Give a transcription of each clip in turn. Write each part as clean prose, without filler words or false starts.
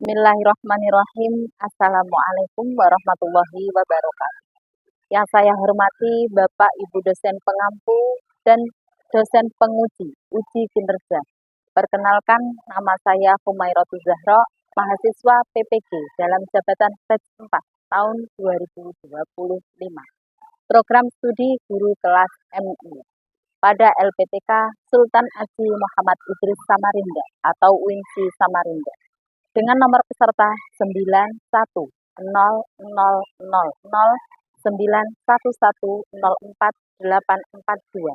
Bismillahirrahmanirrahim. Assalamualaikum warahmatullahi wabarakatuh. Yang saya hormati Bapak Ibu dosen pengampu dan dosen penguji uji kinerja. Perkenalkan, nama saya Humairatu Zahra, mahasiswa PPG dalam jabatan batch 4 tahun 2025. Program studi guru kelas MI pada LPTK Sultan Haji Muhammad Idris Samarinda atau UINSI Samarinda dengan nomor peserta 91100091104842,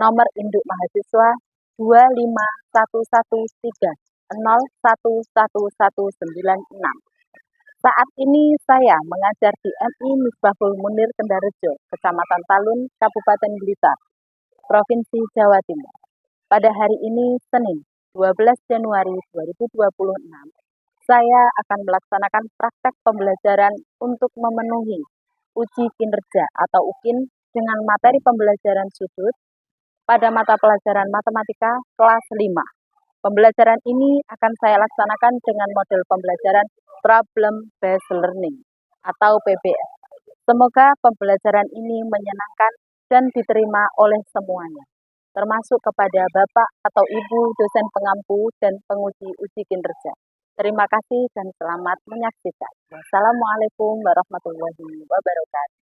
nomor induk mahasiswa 25113011196. Saat ini saya mengajar di MI Misbahul Munir Kendarejo, Kecamatan Talun, Kabupaten Blitar, Provinsi Jawa Timur. Pada hari ini, Senin, 12 Januari 2026, saya akan melaksanakan praktek pembelajaran untuk memenuhi uji kinerja atau UKIN dengan materi pembelajaran sudut pada mata pelajaran matematika kelas 5. Pembelajaran ini akan saya laksanakan dengan model pembelajaran Problem Based Learning atau PBL. Semoga pembelajaran ini menyenangkan dan diterima oleh semuanya, termasuk kepada Bapak atau Ibu dosen pengampu dan penguji uji kinerja. Terima kasih dan selamat menyaksikan. Wassalamualaikum warahmatullahi wabarakatuh.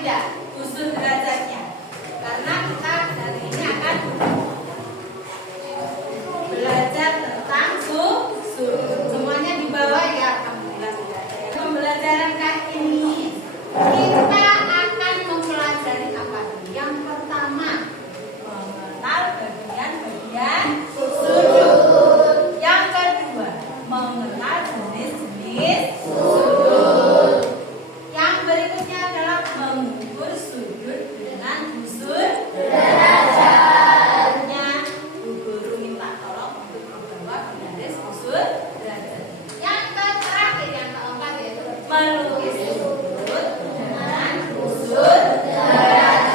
tidak usul derajatnya? Karena kita hari ini akan belajar tentang sudut. Semuanya di bawah ya, alhamdulillah sudah. Pembelajaran kali ini kita akan mempelajari apa? Yang pertama, mengenal bagian-bagian sudut. Yang kedua, mengenal jenis-jenis sudut. Yang berikutnya adalah mengukur sudut dengan usul derajatnya. Bu guru minta tolong untuk membawa garis usul derajat. Yang terakhir, yang keempat yaitu melukis sudut dengan usul derajat.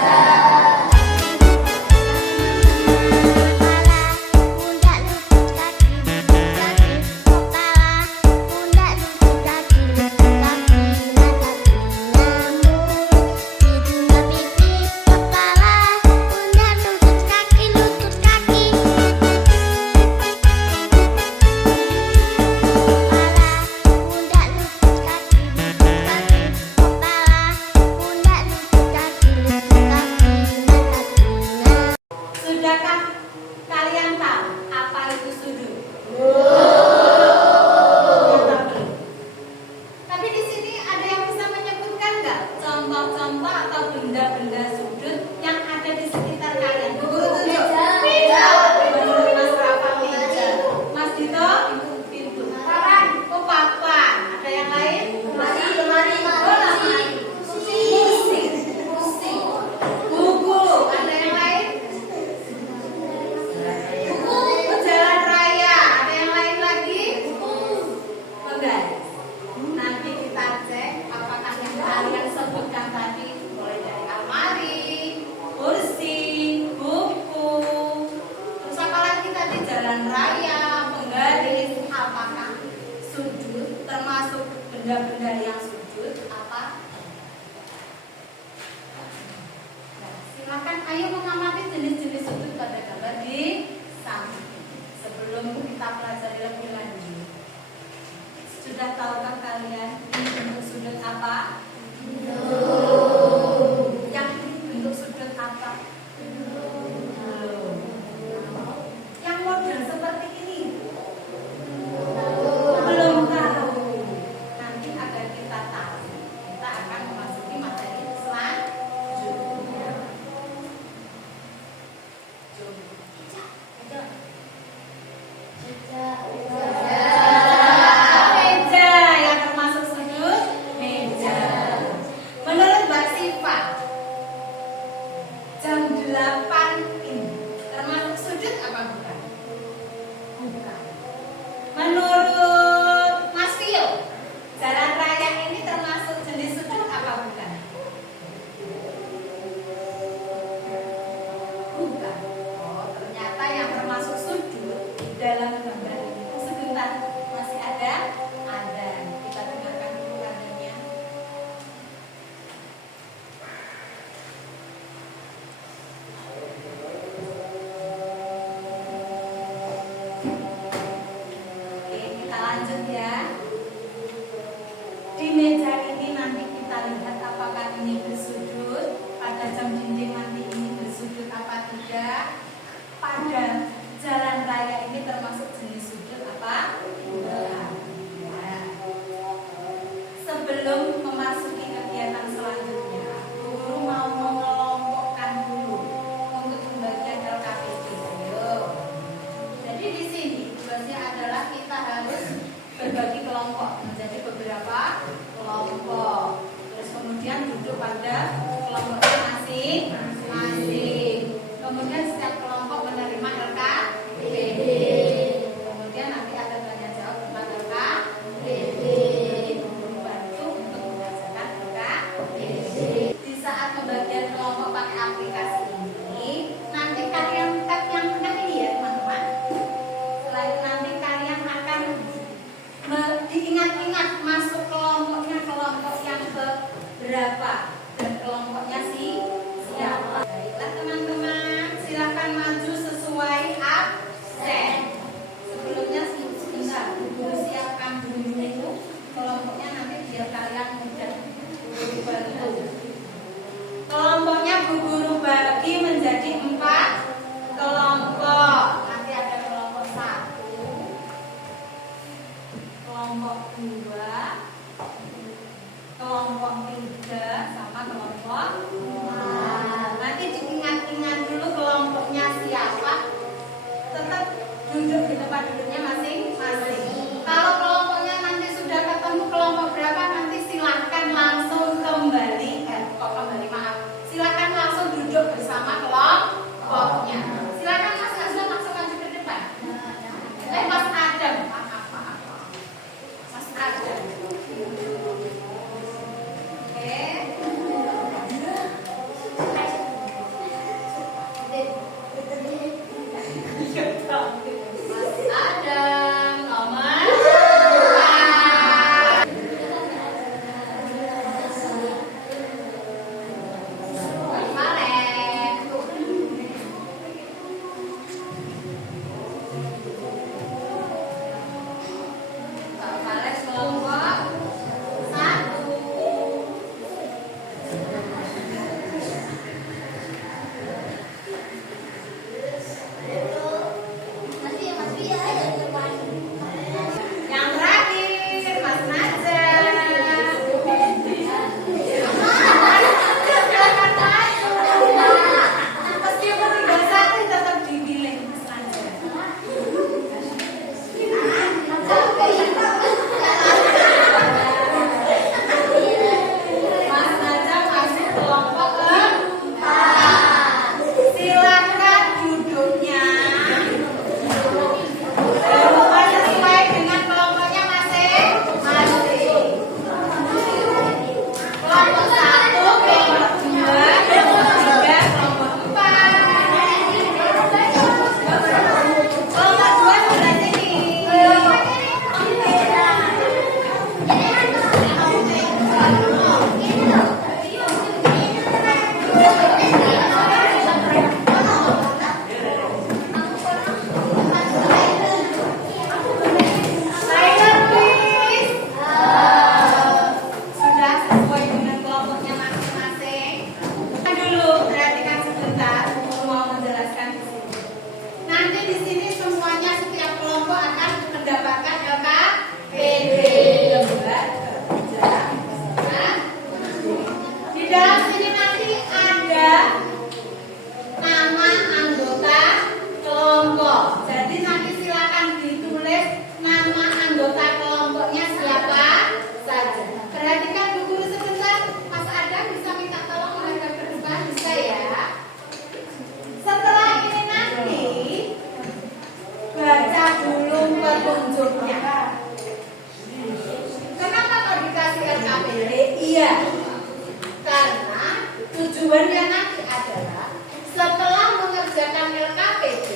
Sudahkah kalian tahu apa itu sudut? Tapi di sini ada yang bisa menyebutkan nggak contoh-contoh atau benda-benda sudut yang ada di sekitar kalian? Meja. Menurut Mas Rafa meja. Mas Dito? Pintu. Papan. Oh, papan. Ada yang lain? Lemari. Kursi. Buku. Ada yang lain? Jalan raya. Ada yang lain lagi? Penggaris. Nanti kita cek apakah yang kalian sebutkan tadi mulai dari almari, kursi, buku, terus apa lagi tadi, jalan raya, penggaris, apakah sudut termasuk benda-benda yang sudut apa? Nah, silakan ayo mengamati jenis-jenis sudut pada gambar di samping sebelum kita pelajari lebih lanjut. Sudah tahukah kalian ini bentuk sudut apa? Yang ini bentuk sudut apa? Yang model seperti ini? Belum tahu. Nanti agar kita tahu, kita akan memasuki materi selanjutnya. Meja yang termasuk sudut, meja. Menurut Mbak Siva, jam 8 ini termasuk sudut apa bukan? Bukan. Menurut Mas Vio, jalan raya ini termasuk jenis sudut apa bukan? Bukan. Oh, ternyata yang termasuk sudut di dalam gambar ini. Sebentar, masih ada? Ada. Kita dengarkan dulu lagunya. Oke, kita lanjut ya. Di meja ini nanti kita lihat apakah ini bersudut. Pada jam dinding nanti ini bersudut apa tidak. Pada jalan raya ini termasuk jenis sudut apa? Bukan. Ya. Sebelum memasuki kegiatan selanjutnya, guru mau mengelompokkan dulu untuk pembagian LKPD. Ayo. Jadi di sini tugasnya adalah kita harus berbagi kelompok menjadi beberapa kelompok. Terus kemudian duduk pada kelompoknya masing-masing. Kemudian setiap kelompok menerima LKPD. Kemudian nanti ada tanya jawab tentang LKPD. Membantu untuk mengajarkan LKPD. Di saat pembagian kelompok pakai aplikasi ini, nanti kalian tap yang ini ya teman-teman. Selain nanti kalian akan diingat-ingat masuk kelompoknya, kelompok yang berapa dan kelompoknya siapa. Baiklah teman-teman, silakan maju sesuai absen. Sebelumnya sebentar, guru siapkan dulu kelompoknya nanti biar kalian mudah bantu. dibagi menjadi 4 kelompok. Nanti ada kelompok 1, kelompok 2, kelompok 3, sama kelompok 4. Nanti diingat-ingat dulu kelompoknya siapa. Tetap duduk di tempat duduknya masing-masing. Kalau kelompoknya nanti sudah ketemu kelompok berapa, nanti silakan langsung kembali. Silakan langsung duduk bersama kelompoknya. Silakan Mas Azwan langsung maju ke depan. Mas Adam, maaf. Mas Adam. Tujuannya nanti adalah setelah mengerjakan LKPD,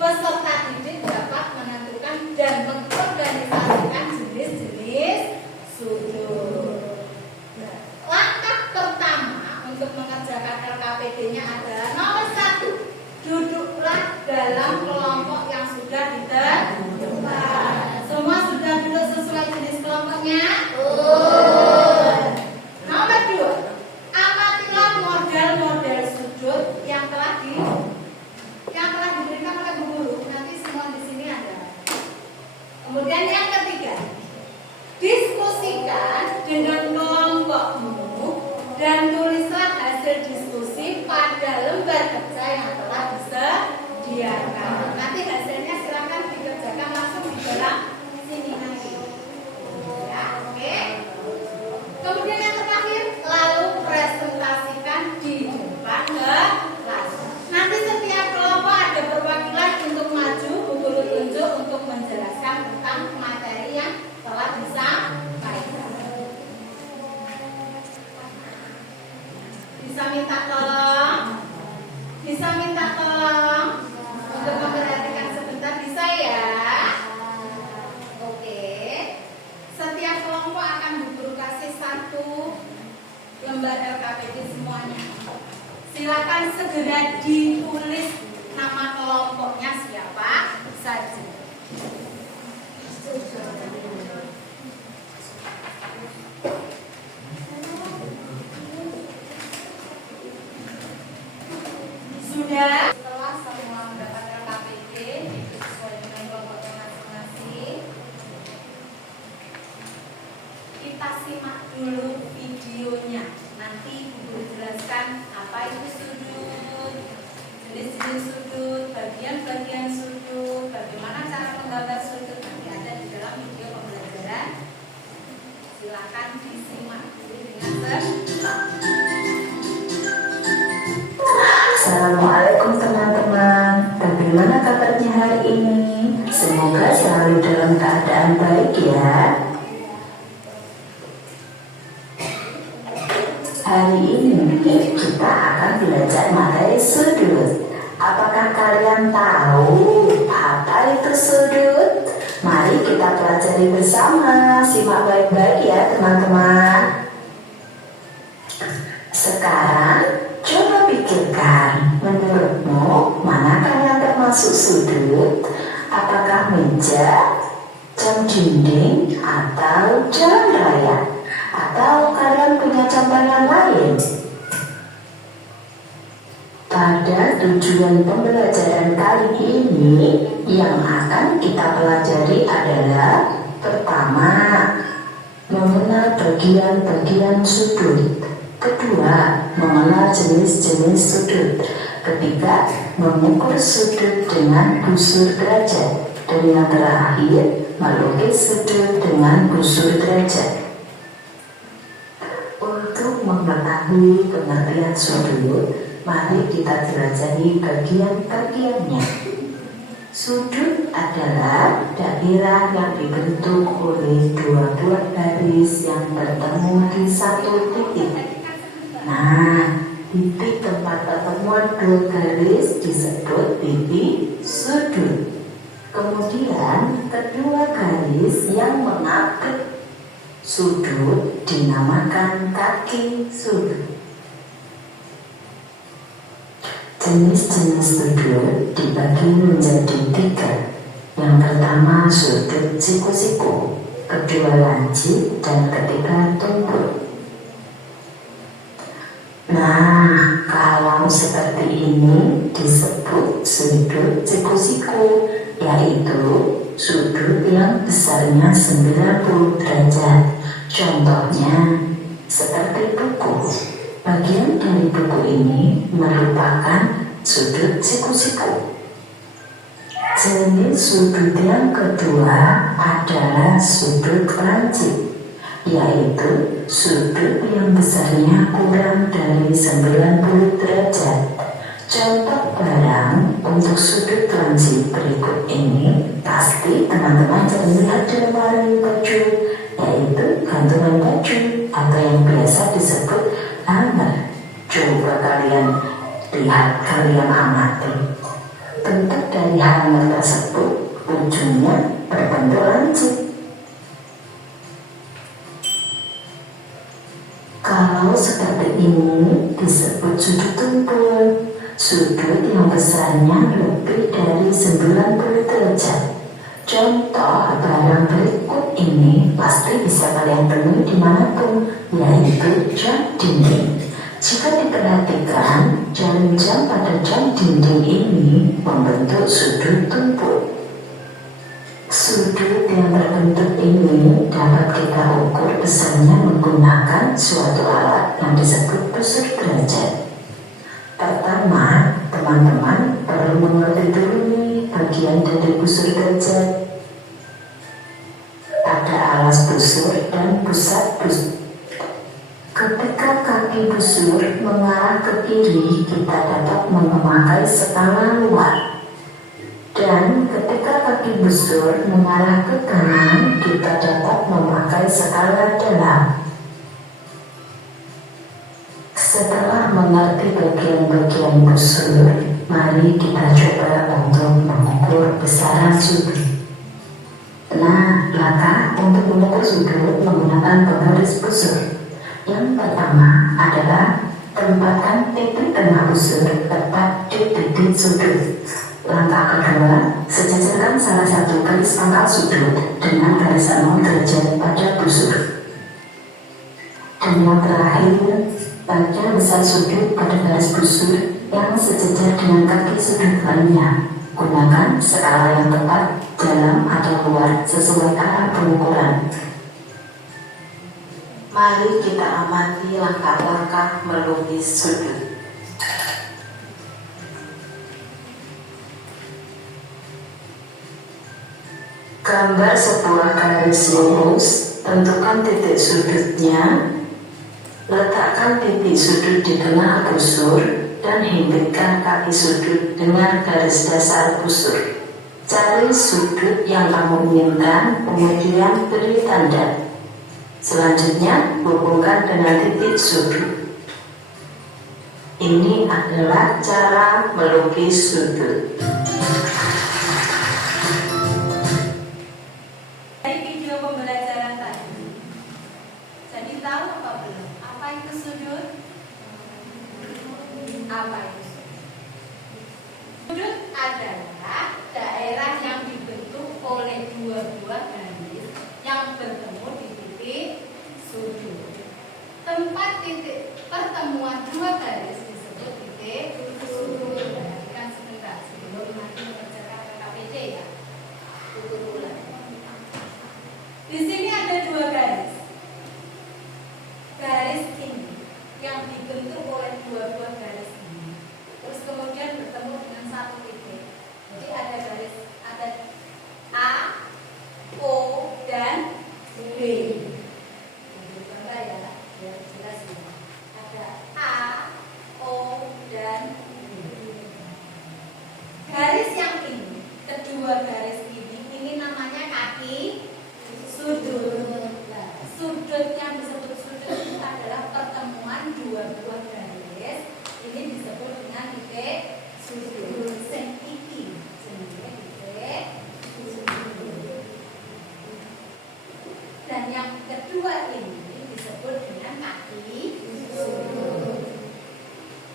peserta didik dapat menentukan dan mengorganisasikan jenis-jenis sudut. Langkah pertama untuk mengerjakan LKPD-nya adalah nomor 1, duduklah dalam kelompok yang sudah ditentukan. Semua sudah duduk sesuai jenis kelompoknya? Nomor 2, model-model sudut yang telah diberikan oleh Bu Guru. Nanti semua di sini ada. Kemudian yang ketiga, diskusikan dengan kelompokmu dan tulislah hasil diskusi pada lembar kerja yang telah disediakan. Nanti hasilnya silakan dikerjakan langsung di dalam sini nanti. Ya, oke. Kemudian yang terakhir, lalu presentasikan di depan kelas. Nanti setiap kelompok ada perwakilan untuk maju, Bu Guru tunjuk untuk menjelaskan tentang materi yang telah disampaikan. Bisa minta tolong untuk memperhatikan sebentar, bisa ya? Oke. Setiap kelompok akan Bu Guru kasih 1 lembar LKPD semuanya. Silakan segera ditulis nama kelompoknya siapa saja. Sudah. Setelah semua mendapatkan KPG sesuai dengan kelompoknya masing-masing, kita simak dulu videonya. Nanti Ibu jelaskan apa itu sudut, jenis-jenis sudut, bagian-bagian sudut, bagaimana cara menggambar sudut. Nanti ada di dalam video pembelajaran. Silakan disimak dulu dengan tenang. Assalamualaikum teman-teman. Bagaimana kabarnya hari ini? Semoga selalu dalam keadaan baik ya. Hari ini kita akan belajar materi sudut. Apakah kalian tahu apa itu sudut? Mari kita pelajari bersama. Simak baik-baik ya teman-teman. Sekarang coba pikirkan, menurutmu manakah yang termasuk sudut? Apakah meja, jam dinding, atau jalan raya? Atau kalian punya contoh yang lain? Pada tujuan pembelajaran kali ini, yang akan kita pelajari adalah pertama, mengenal bagian-bagian sudut. Kedua, mengenal jenis-jenis sudut. Ketiga, mengukur sudut dengan busur derajat. Dan yang terakhir, melukis sudut dengan busur derajat. Untuk mengetahui pengertian sudut, mari kita jelajahi bagian-bagiannya. Sudut adalah daerah yang dibentuk oleh dua buah garis yang bertemu di satu titik. Nah, titik tempat pertemuan dua garis disebut titik sudut. Kemudian, kedua garis yang mengapit sudut dinamakan kaki sudut. Jenis-jenis sudut dibagi menjadi tiga. Yang pertama sudut siku-siku, kedua lancip, dan ketiga tumpul. Nah, kalau seperti ini disebut sudut siku-siku, yaitu sudut yang besarnya 90 derajat. Contohnya seperti buku. Bagian dari buku ini merupakan sudut siku-siku. Jenis sudut yang kedua adalah sudut lancip, yaitu sudut yang besarnya kurang dari 90 derajat. Contoh barang untuk sudut lancip berikut ini pasti teman-teman sering lihat di lemari baju, yaitu gantungan baju atau yang biasa disebut hanger. Coba kalian lihat, kalian amati. Bentuk dari hanger tersebut ujungnya berbentuk lancip. Kalau seperti ini disebut sudut tumpul, sudut yang besarnya lebih dari 90 derajat. Contoh barang berikut ini pasti bisa kalian temui dimanapun, yaitu jam dinding. Jika diperhatikan, jam-jam pada jam dinding ini membentuk sudut tumpul. Sudut yang terbentuk ini dapat kita ukur besarnya menggunakan suatu alat yang disebut busur derajat. Pertama, teman-teman perlu mengerti dulu nih bagian dari busur derajat. Ada alas busur dan pusat busur. Ketika kaki busur mengarah ke kiri, kita dapat memakai skala luar. Dan ketika kaki busur mengarah ke kanan, kita dapat memakai skala dalam. Setelah mengerti bagian-bagian busur, mari kita coba untuk mengukur besaran sudut. Nah, langkah untuk mengukur sudut menggunakan penggaris busur. Yang pertama adalah tempatkan titik tengah busur tepat di titik sudut. Langkah kedua, sejajarkan salah satu garis pangkal sudut dengan garis 0 derajat pada busur. Dan yang terakhir, baca besar sudut pada garis busur yang sejajar dengan kaki sudut lainnya. Gunakan skala yang tepat, dalam atau luar, sesuai arah pengukuran. Mari kita amati langkah-langkah melukis sudut. Gambar sebuah garis lurus, tentukan titik sudutnya, letakkan titik sudut di tengah busur, dan himpitkan kaki sudut dengan garis dasar busur. Cari sudut yang kamu inginkan, kemudian beri tanda. Selanjutnya, hubungkan dengan titik sudut. Ini adalah cara melukis sudut. Dari video pembelajaran tadi, jadi tahu apa belum? Apa itu sudut? Apa itu sudut? Sudut adalah daerah yang dibentuk oleh dua buah garis yang bertemu di titik sudut. Tempat titik pertemuan dua garis disebut titik sudut. Perhatikan sebentar sebelum nanti mengerjakan KPD ya. Ulang. Di sini ada dua garis. Garis ini yang dibentuk oleh dua buah garis ini, terus kemudian bertemu dengan satu titik. Jadi ada garis, ada A, O, dan B. Contoh ya, biar jelas ya. Ada A, O, dan B. Garis yang ini, kedua garis ini namanya kaki sudut. Nah, sudut yang disebut sudut itu adalah pertemuan dua buah garis. Ini disebut dengan titik sudut. Sing iki jenenge titik sudut. Dan yang kedua ini disebut dengan kaki sudut.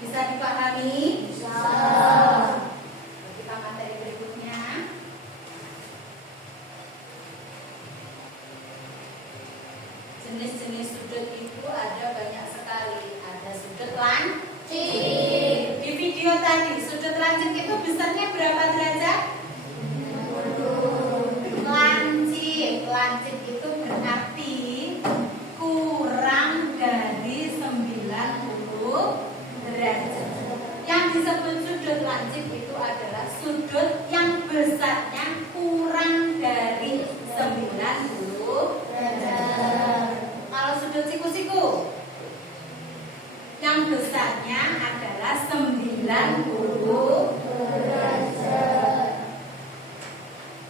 Bisa dipahami? Bisa. Kita materi berikutnya. Jenis-jenis sudut itu ada banyak sekali. Ada sudut lancip. Di video tadi, sudut lancip itu besarnya berapa derajat? Lancip. Lancip itu berarti kurang dari 90 derajat. Yang disebut sudut lancip itu adalah sudut yang besarnya kurang dari 90 derajat. Kalau sudut siku-siku yang besarnya adalah 90 derajat.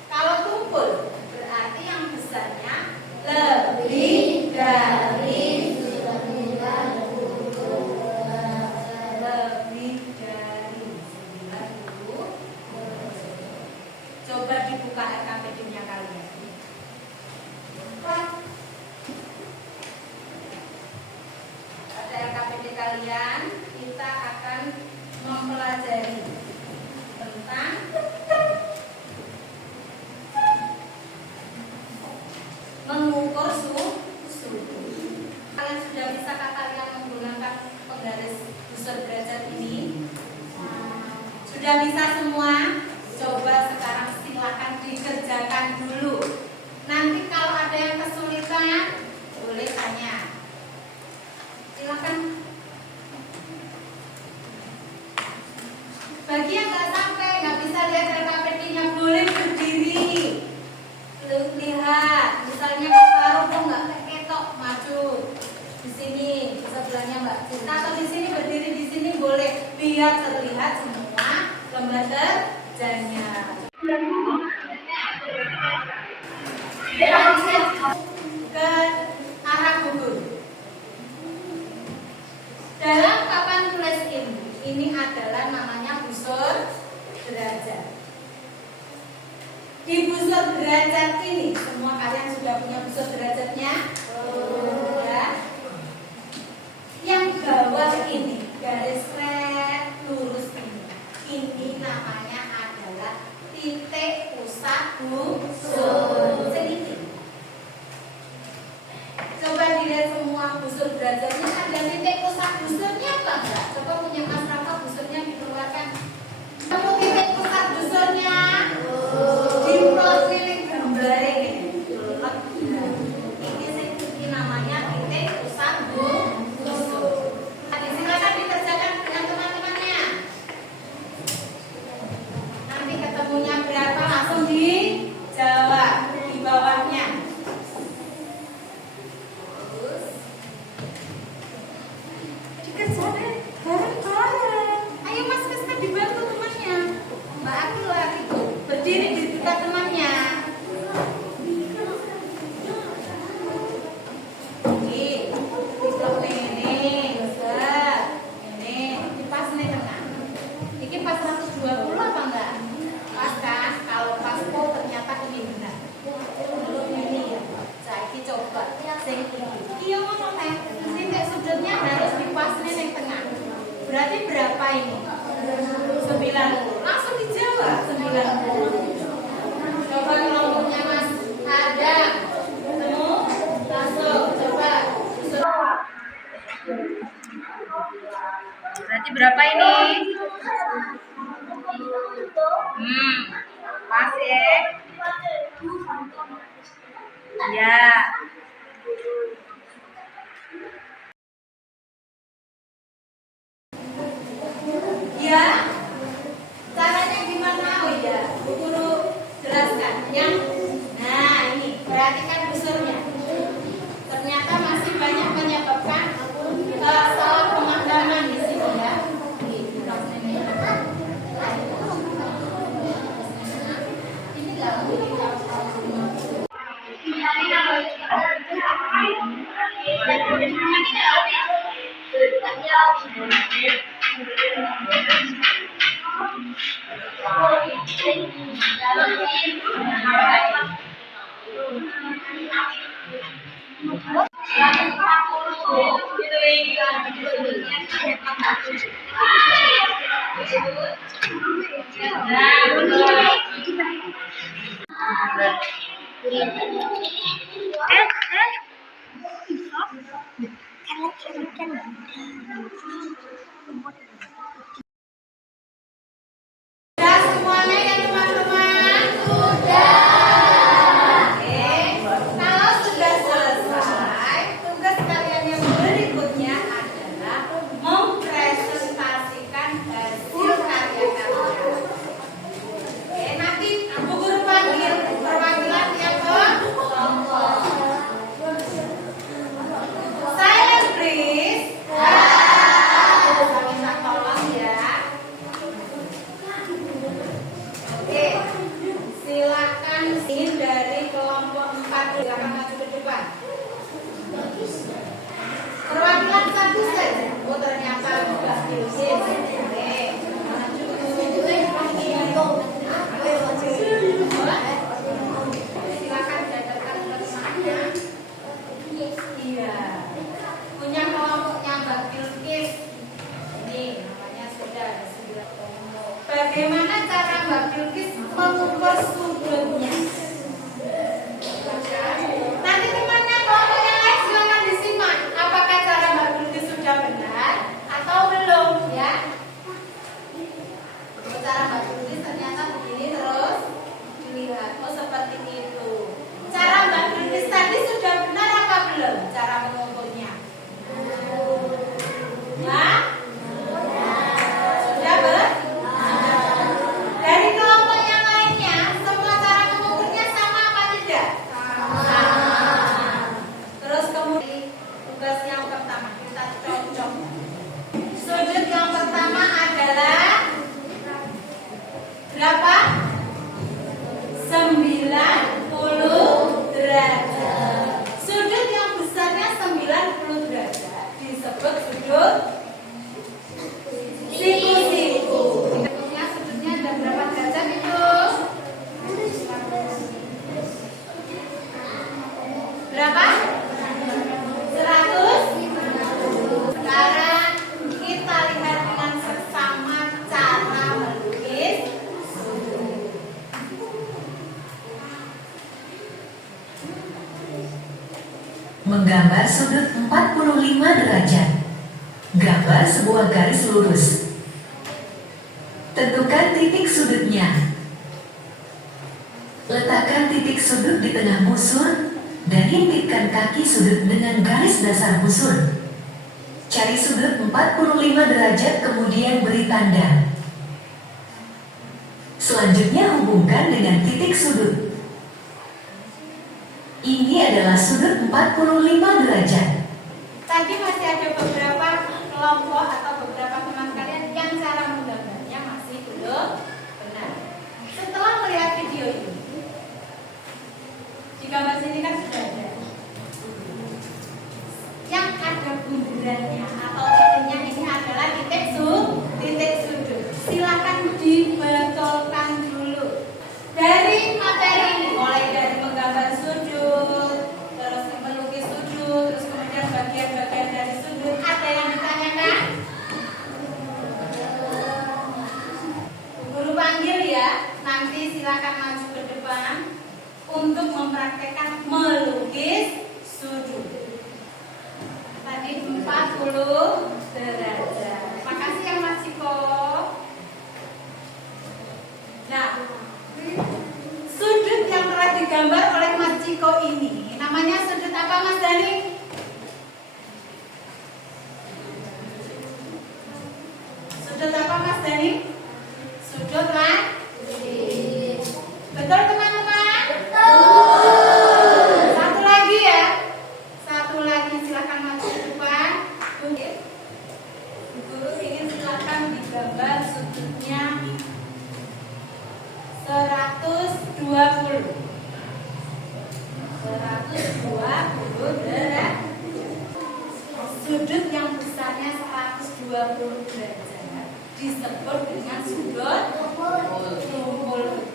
Kalau tumpul berarti yang besarnya lebih dari 90 derajat. Lebih dari 90 derajat. Coba dibuka RKPD-nya kalian. Pada RKPD kalian, kita akan mempelajari tentang mengukur sudut. Kalian sudah bisakah kalian menggunakan penggaris busur derajat ini? Sudah bisa semua? Coba sekarang silakan dikerjakan dulu. Nanti kalau ada yang kesulitan, boleh tanya. Silakan. Bagi yang nggak sampai, nggak bisa lihat RKPD-nya, boleh berdiri. Lihat, misalnya baru kok nggak ketok, maju. Di sini, di sebelahnya Mbak Cinta, atau di sini berdiri di sini boleh, biar terlihat semua lembar kerjanya. Ke arah gugur. Dalam papan tulis ini adalah namanya busur derajat. Di busur derajat ini, semua kalian sudah punya busur derajatnya? Ya. Yang bawah ini, garis red lurus ini namanya adalah titik pusat busur. Sedikit. Coba dilihat semua busur derajatnya ada titik pusat busur. Berarti berapa ini? 90. Langsung dijawab 90. Coba kelompoknya Mas. Ada. Ketemu? Langsung coba. Berarti berapa ini? Pas ya. Ya. Ya. Caranya gimana? Oh ya, Bu Guru jelaskan. Nah, ini perhatikan busurnya. Ternyata masih banyak menyebabkan salah pemakaman di sini ya. Sudah semuanya ya teman-teman? Sudah. Oke. Kalau sudah selesai, tugas kalian yang berikutnya adalah mempresentasikan hasil karya kalian. Oke, nanti Bu Guru panggil perwakilan yang kelompok. Silent please. Saya minta tolong ya. Oke, silakan ini dari kelompok 4 silakan maju ke depan. Perwakilan satu saja. Oh ternyata sudah diusir. Oke, maju silakan dadakan temannya. Iya, punya kelompoknya Mbak Bilkis. Ini namanya sudah 9. Bagaimana cara Mbak Bilkis mengukur sudutnya? Nanti temannya kelompok yang lain silakan disimak. Apakah cara Mbak Bilkis sudah benar atau belum ya? Cara Mbak Bilkis ternyata begini terus dilihat. Oh seperti itu. Cara Mbak Bilkis tadi sudah benar apa belum? Cara mengukurnya? Ya? Sudah benar? Dari kelompok yang lainnya, semua cara mengukurnya sama apa tidak? Sama. Terus kemudian tugas yang pertama kita cocok. Sudut yang pertama adalah berapa? 90 derajat. Sudut yang besarnya 90 derajat disebut sudut siku-siku. Sudutnya ada berapa derajat itu? Berapa? 100. Sekarang kita lihat dengan seksama cara melukis sudut. Menggambar sudut 45 derajat. Gambar sebuah garis lurus. Tentukan titik sudutnya. Letakkan titik sudut di tengah busur dan himpitkan kaki sudut dengan garis dasar busur. Cari sudut 45 derajat kemudian beri tanda. Selanjutnya hubungkan dengan titik sudut. Ini adalah sudut 45 derajat. Tadi masih ada beberapa kelompok atau beberapa teman kalian yang cara menggambarnya masih belum benar. Setelah melihat video ini, di gambar sini kan sudah ada yang ada bundarannya atau titiknya ini adalah titik sudut. Silakan dibetulkan dulu dari materi ini, mulai dari menggambar sudut, terus melukis sudut, terus kemudian bagian-bagian dari sudut. Ada yang ditanyakan? Jenny? Sudut langit. Betul teman-teman? Betul. Satu lagi ya. Satu lagi silakan maju ke depan. Guru ingin silakan digambar sudutnya 120. 120 derajat. Sudut yang besarnya 120 derajat disebut dengan sudut tumpul.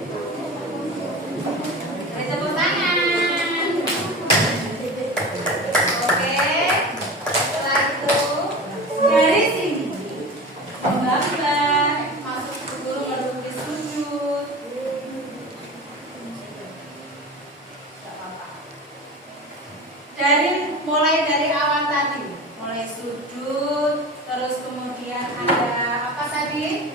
Beri tepuk tangan. Oke. Setelah itu dari sini gambar masuk ke guru melukis sudut. Mulai dari awal tadi, mulai sudut, terus kemudian ada apa tadi?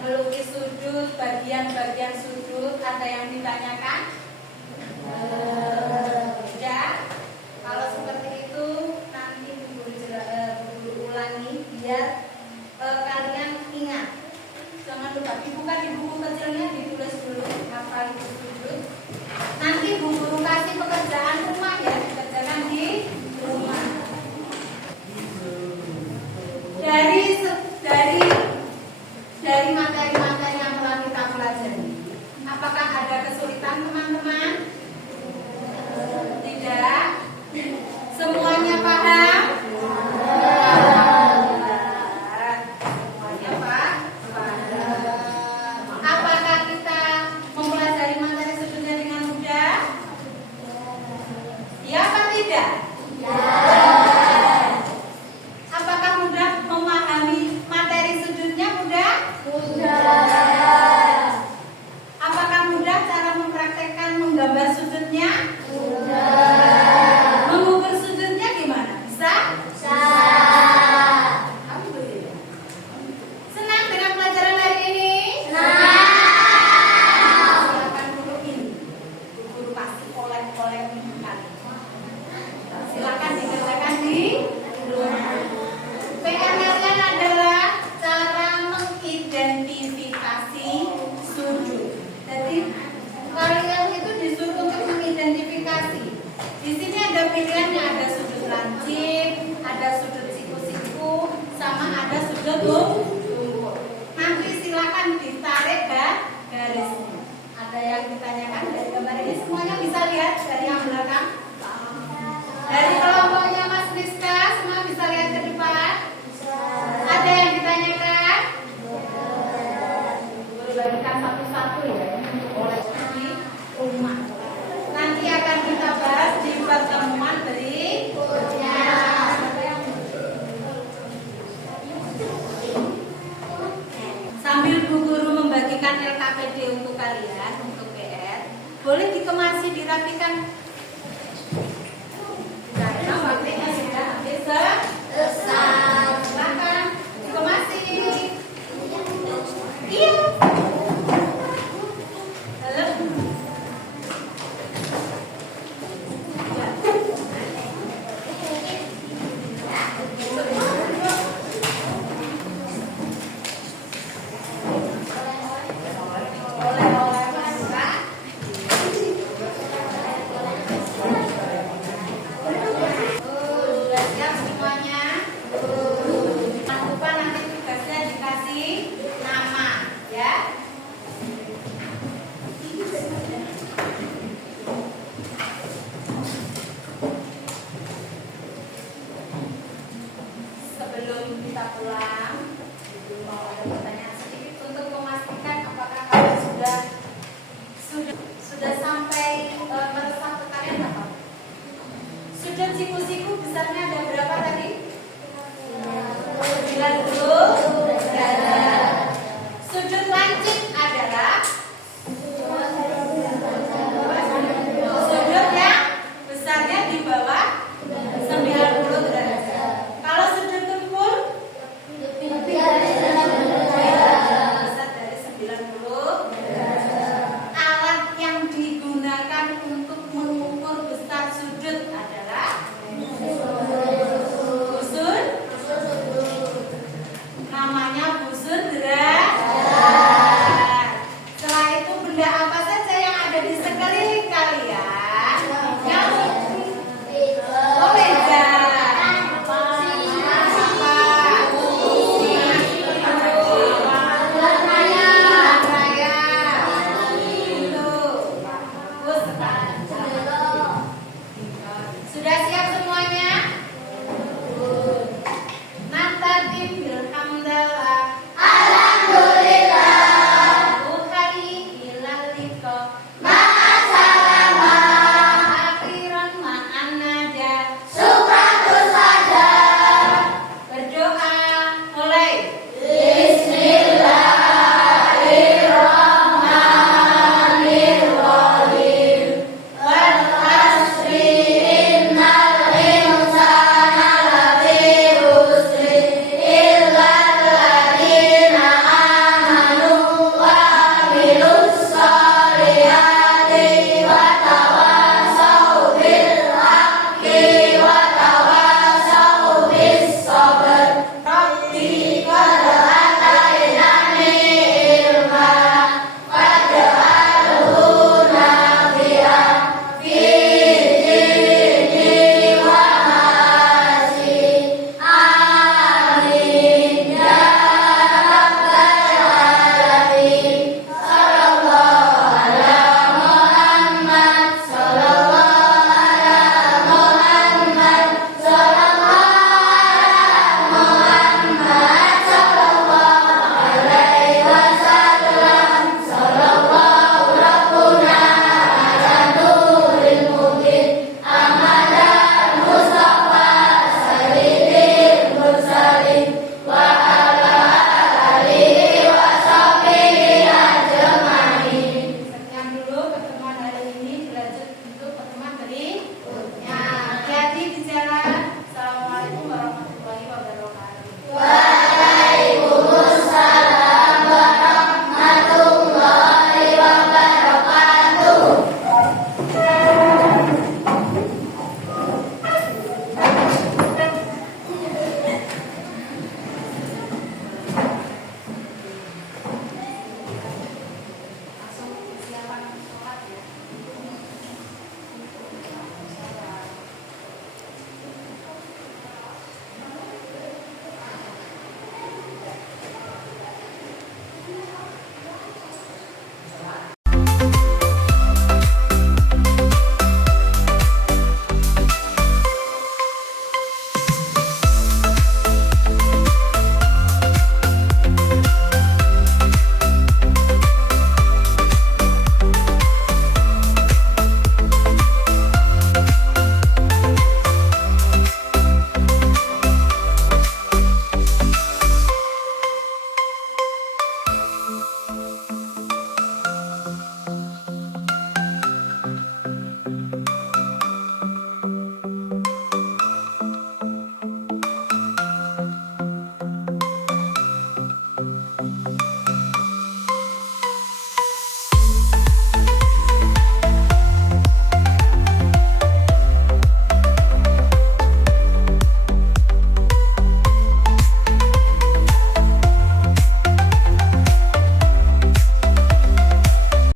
Melukis sudut, bagian-bagian sudut. Ada yang ditanyakan? Tidak. Kalau seperti itu nanti guru ulangi biar kalian ingat. Jangan lupa dibuka di buku kecilnya, ditulis dulu apa itu sudut. Nanti Bu Guru kasih pekerjaan rumah ya, dikerjakan di rumah. Dari materi-materi yang telah kita pelajari, apakah ada kesulitan teman-teman? Tidak. Semuanya paham? Semuanya paham? Apakah kita mempelajari materi sudutnya dengan mudah? Ya apa tidak? Ya. Apakah mudah memahami materi sudutnya? Mudah? Mudah. Apakah mudah cara mempraktekkan menggambar sudutnya? Mudah. Mengukur sudutnya gimana? Bisa? Bisa. Alhamdulillah. Senang dengan pelajaran hari ini? Senang. Silakan dulu ini. Guru pasti oleh-oleh kali. Silakan dikerjakan di rumah. PR kalian adalah cara mengidentifikasi sudut. Jadi kalian itu disuruh untuk mengidentifikasi. Di sini ada pilihannya, ada sudut lancip, ada sudut siku-siku, sama ada sudut tumpul. Nanti silakan ditarik garisnya. Ada yang ditanyakan dari gambar ini, semuanya bisa lihat dari yang belakang. Dari kelompoknya Mas Rizka, semua bisa lihat ke depan. Ada yang ditanyakan? Guru bagikan satu-satu ya, oleh di rumah. Nanti akan kita bahas di pertemuan berikutnya. Sambil Bu Guru membagikan LKPD untuk kalian, untuk PR, boleh dikemasi, dirapikan